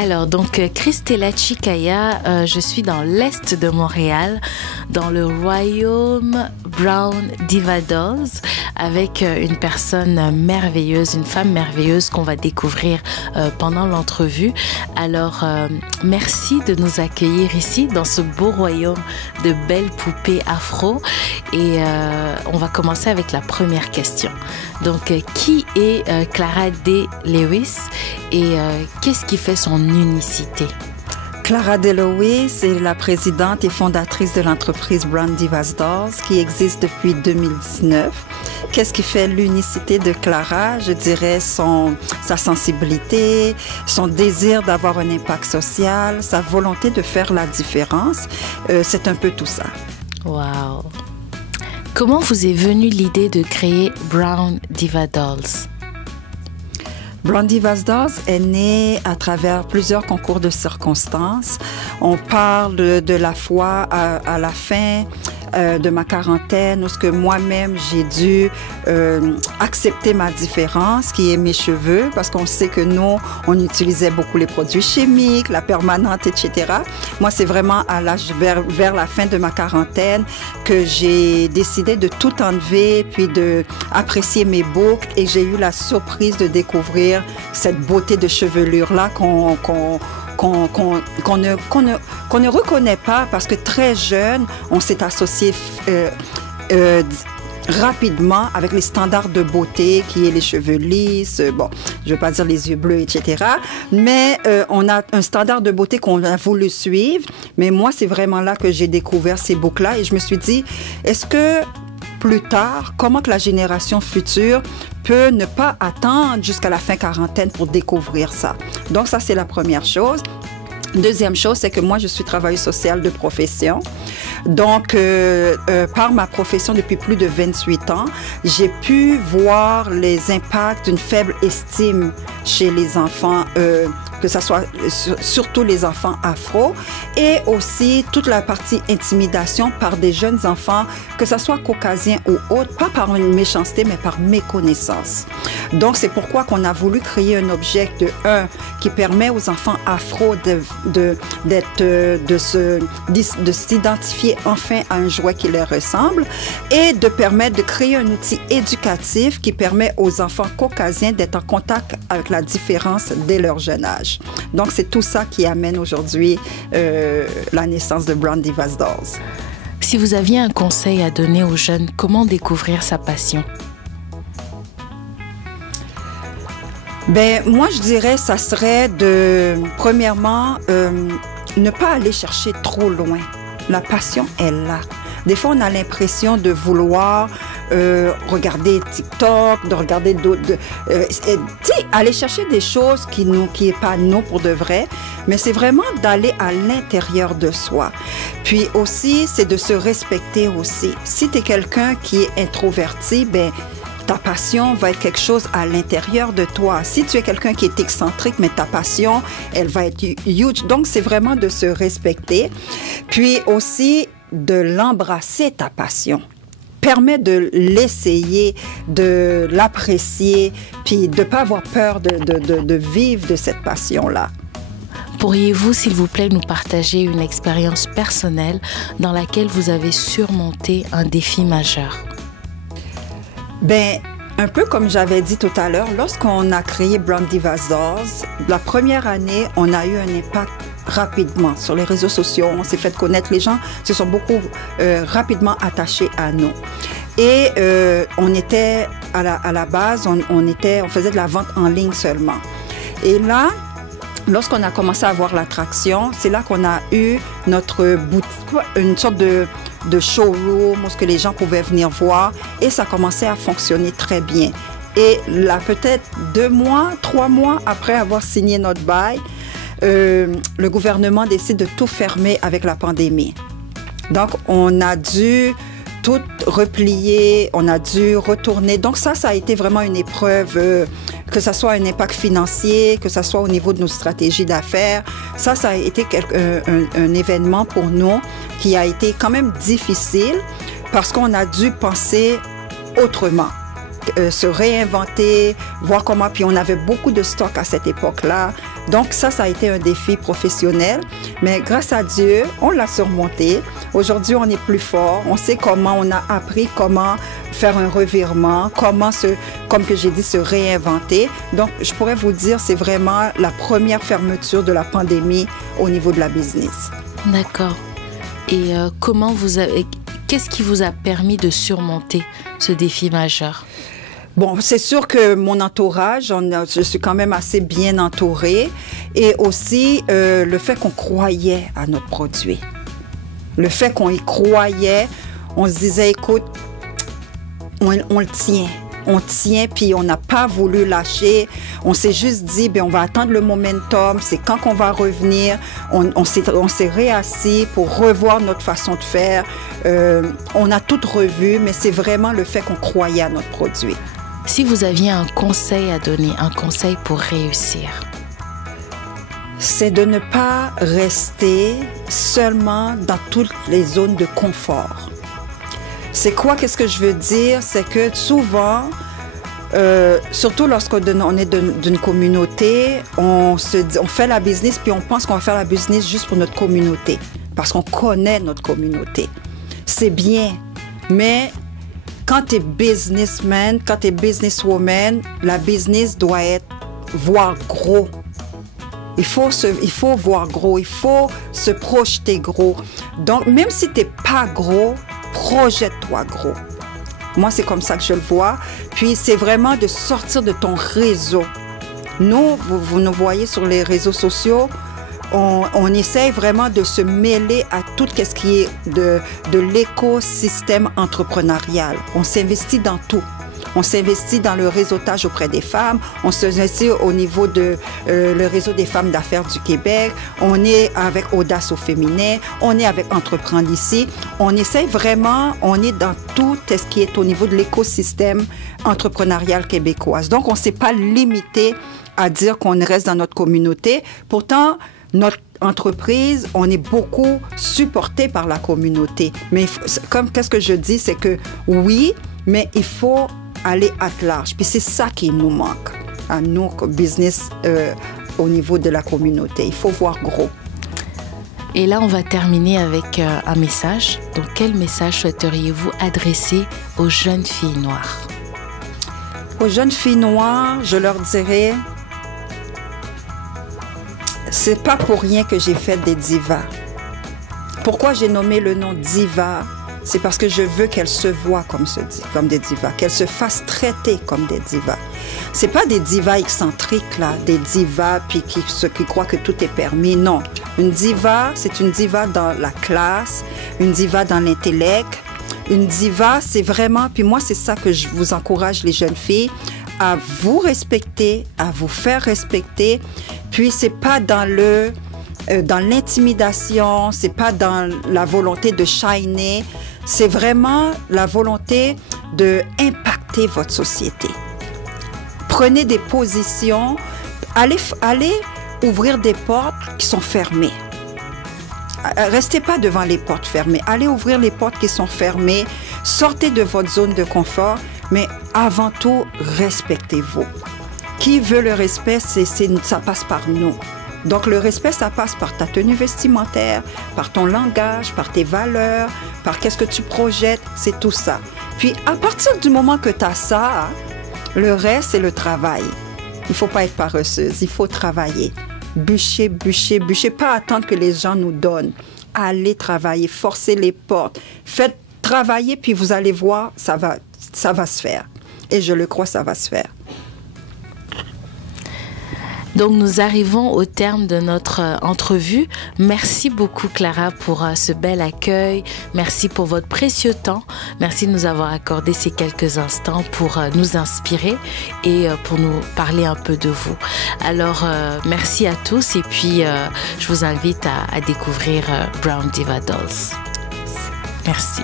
Alors, donc, Christella Chikaya, je suis dans l'est de Montréal, dans le royaume Brown Diva Dolls, avec une personne merveilleuse, une femme merveilleuse qu'on va découvrir pendant l'entrevue. Alors, merci de nous accueillir ici, dans ce beau royaume de belles poupées afro. Et on va commencer avec la première question. Donc, qui est Clara Day Lewis et qu'est-ce qui fait son unicité? Clara Day Lewis est la présidente et fondatrice de l'entreprise Brown Divas Dolls qui existe depuis 2019. Qu'est-ce qui fait l'unicité de Clara? Je dirais sa sensibilité, son désir d'avoir un impact social, sa volonté de faire la différence. C'est un peu tout ça. Wow! Comment vous est venue l'idée de créer Brown Diva Dolls? Brown Divas Dolls est né à travers plusieurs concours de circonstances. On parle de la fois à la fin de ma quarantaine, où ce que moi-même j'ai dû accepter ma différence, qui est mes cheveux, parce qu'on sait que nous, on utilisait beaucoup les produits chimiques, la permanente, etc. Moi, c'est vraiment à l'âge vers la fin de ma quarantaine que j'ai décidé de tout enlever, puis de apprécier mes boucles, et j'ai eu la surprise de découvrir cette beauté de chevelure-là qu'on ne reconnaît pas parce que très jeune, on s'est associé rapidement avec les standards de beauté qui est les cheveux lisses, bon, je ne veux pas dire les yeux bleus, etc. Mais on a un standard de beauté qu'on a voulu suivre. Mais moi, c'est vraiment là que j'ai découvert ces boucles-là et je me suis dit, est-ce que plus tard, comment que la génération future peut ne pas attendre jusqu'à la fin quarantaine pour découvrir ça. Donc ça, c'est la première chose. Deuxième chose, c'est que moi, je suis travailleuse sociale de profession. Donc, par ma profession depuis plus de 28 ans, j'ai pu voir les impacts d'une faible estime chez les enfants, que ce soit surtout les enfants afro, et aussi toute la partie intimidation par des jeunes enfants, que ce soit caucasiens ou autres, pas par une méchanceté, mais par méconnaissance. Donc, c'est pourquoi qu'on a voulu créer un objet qui permet aux enfants afro de s'identifier enfin à un jouet qui leur ressemble et de permettre de créer un outil éducatif qui permet aux enfants caucasiens d'être en contact avec la différence dès leur jeune âge. Donc, c'est tout ça qui amène aujourd'hui la naissance de Brown Divas Dolls. Si vous aviez un conseil à donner aux jeunes, comment découvrir sa passion? Ben, moi, je dirais, ça serait premièrement, ne pas aller chercher trop loin. La passion est là. Des fois, on a l'impression de vouloir regarder TikTok, de regarder d'autres, aller chercher des choses qui est pas nous pour de vrai, mais c'est vraiment d'aller à l'intérieur de soi. Puis aussi, c'est de se respecter aussi. Si tu es quelqu'un qui est introverti, ben ta passion va être quelque chose à l'intérieur de toi. Si tu es quelqu'un qui est excentrique, mais ta passion, elle va être huge. Donc, c'est vraiment de se respecter. Puis aussi, de l'embrasser, ta passion. Permet de l'essayer, de l'apprécier, puis de ne pas avoir peur de vivre de cette passion-là. Pourriez-vous, s'il vous plaît, nous partager une expérience personnelle dans laquelle vous avez surmonté un défi majeur? Ben, un peu comme j'avais dit tout à l'heure, lorsqu'on a créé Brown Divas Dolls, la première année, on a eu un impact rapidement sur les réseaux sociaux. On s'est fait connaître. Les gens se sont beaucoup rapidement attachés à nous. Et on était, à la base, on faisait de la vente en ligne seulement. Et là, lorsqu'on a commencé à avoir l'attraction, c'est là qu'on a eu notre boutique, une sorte de showroom où les gens pouvaient venir voir et ça commençait à fonctionner très bien. Et là, peut-être 2 mois, 3 mois après avoir signé notre bail, le gouvernement décide de tout fermer avec la pandémie. Donc, on a dû tout replier, on a dû retourner. Donc ça a été vraiment une épreuve, que ce soit un impact financier, que ce soit au niveau de nos stratégies d'affaires. Ça a été un événement pour nous qui a été quand même difficile parce qu'on a dû penser autrement. se réinventer, voir comment. Puis on avait beaucoup de stock à cette époque-là. Donc ça a été un défi professionnel. Mais grâce à Dieu, on l'a surmonté. Aujourd'hui, on est plus fort. On sait comment, on a appris comment faire un revirement, comment comme que j'ai dit, se réinventer. Donc, je pourrais vous dire, c'est vraiment la première fermeture de la pandémie au niveau de la business. D'accord. Et qu'est-ce qui vous a permis de surmonter ce défi majeur? Bon, c'est sûr que mon entourage, je suis quand même assez bien entourée. Et aussi, le fait qu'on croyait à notre produit. Le fait qu'on y croyait, on se disait, écoute, on le tient. On tient, puis on n'a pas voulu lâcher. On s'est juste dit, on va attendre le momentum. C'est quand qu'on va revenir. On s'est réassis pour revoir notre façon de faire. On a tout revu, mais c'est vraiment le fait qu'on croyait à notre produit. Si vous aviez un conseil à donner, un conseil pour réussir? C'est de ne pas rester seulement dans toutes les zones de confort. C'est quoi, qu'est-ce que je veux dire? C'est que souvent, surtout lorsqu'on est d'une communauté, on fait la business, puis on pense qu'on va faire la business juste pour notre communauté, parce qu'on connaît notre communauté. C'est bien, mais quand tu es businessman, quand tu es businesswoman, la business doit voir gros. Il faut voir gros, il faut se projeter gros. Donc, même si tu n'es pas gros, projette-toi gros. Moi, c'est comme ça que je le vois. Puis, c'est vraiment de sortir de ton réseau. Nous, vous nous voyez sur les réseaux sociaux, on essaye vraiment de se mêler à tout ce qui est de l'écosystème entrepreneurial. On s'investit dans tout. On s'investit dans le réseautage auprès des femmes. On s'investit au niveau de le réseau des femmes d'affaires du Québec. On est avec Audace au féminin. On est avec Entreprendre ici. On essaye vraiment, on est dans tout ce qui est au niveau de l'écosystème entrepreneurial québécoise. Donc, on ne s'est pas limité à dire qu'on reste dans notre communauté. Pourtant, notre entreprise, on est beaucoup supporté par la communauté. Mais comme qu'est-ce que je dis, c'est que oui, mais il faut aller à large. Puis c'est ça qui nous manque à nous, business, au niveau de la communauté. Il faut voir gros. Et là, on va terminer avec un message. Donc, quel message souhaiteriez-vous adresser aux jeunes filles noires? Aux jeunes filles noires, je leur dirais, c'est pas pour rien que j'ai fait des divas. Pourquoi j'ai nommé le nom diva? C'est parce que je veux qu'elles se voient comme des divas, qu'elles se fassent traiter comme des divas. C'est pas des divas excentriques, là, des divas puis qui croient que tout est permis. Non. Une diva, c'est une diva dans la classe, une diva dans l'intellect. Une diva, c'est vraiment, puis moi, c'est ça que je vous encourage, les jeunes filles, à vous respecter, à vous faire respecter. Puis, c'est pas dans l'intimidation, c'est pas dans la volonté de shiner, c'est vraiment la volonté d'impacter votre société. Prenez des positions, allez ouvrir des portes qui sont fermées. Restez pas devant les portes fermées, allez ouvrir les portes qui sont fermées, sortez de votre zone de confort, mais avant tout, respectez-vous. Qui veut le respect, ça passe par nous. Donc, le respect, ça passe par ta tenue vestimentaire, par ton langage, par tes valeurs, par qu'est-ce que tu projettes, c'est tout ça. Puis, à partir du moment que tu as ça, le reste, c'est le travail. Il ne faut pas être paresseuse, il faut travailler. Bûcher, bûcher, bûcher, pas attendre que les gens nous donnent. Allez travailler, forcez les portes. Faites travailler, puis vous allez voir, ça va se faire. Et je le crois, ça va se faire. Donc, nous arrivons au terme de notre entrevue. Merci beaucoup, Clara, pour ce bel accueil. Merci pour votre précieux temps. Merci de nous avoir accordé ces quelques instants pour nous inspirer et pour nous parler un peu de vous. Alors, merci à tous et puis je vous invite à découvrir Brown Diva Dolls. Merci.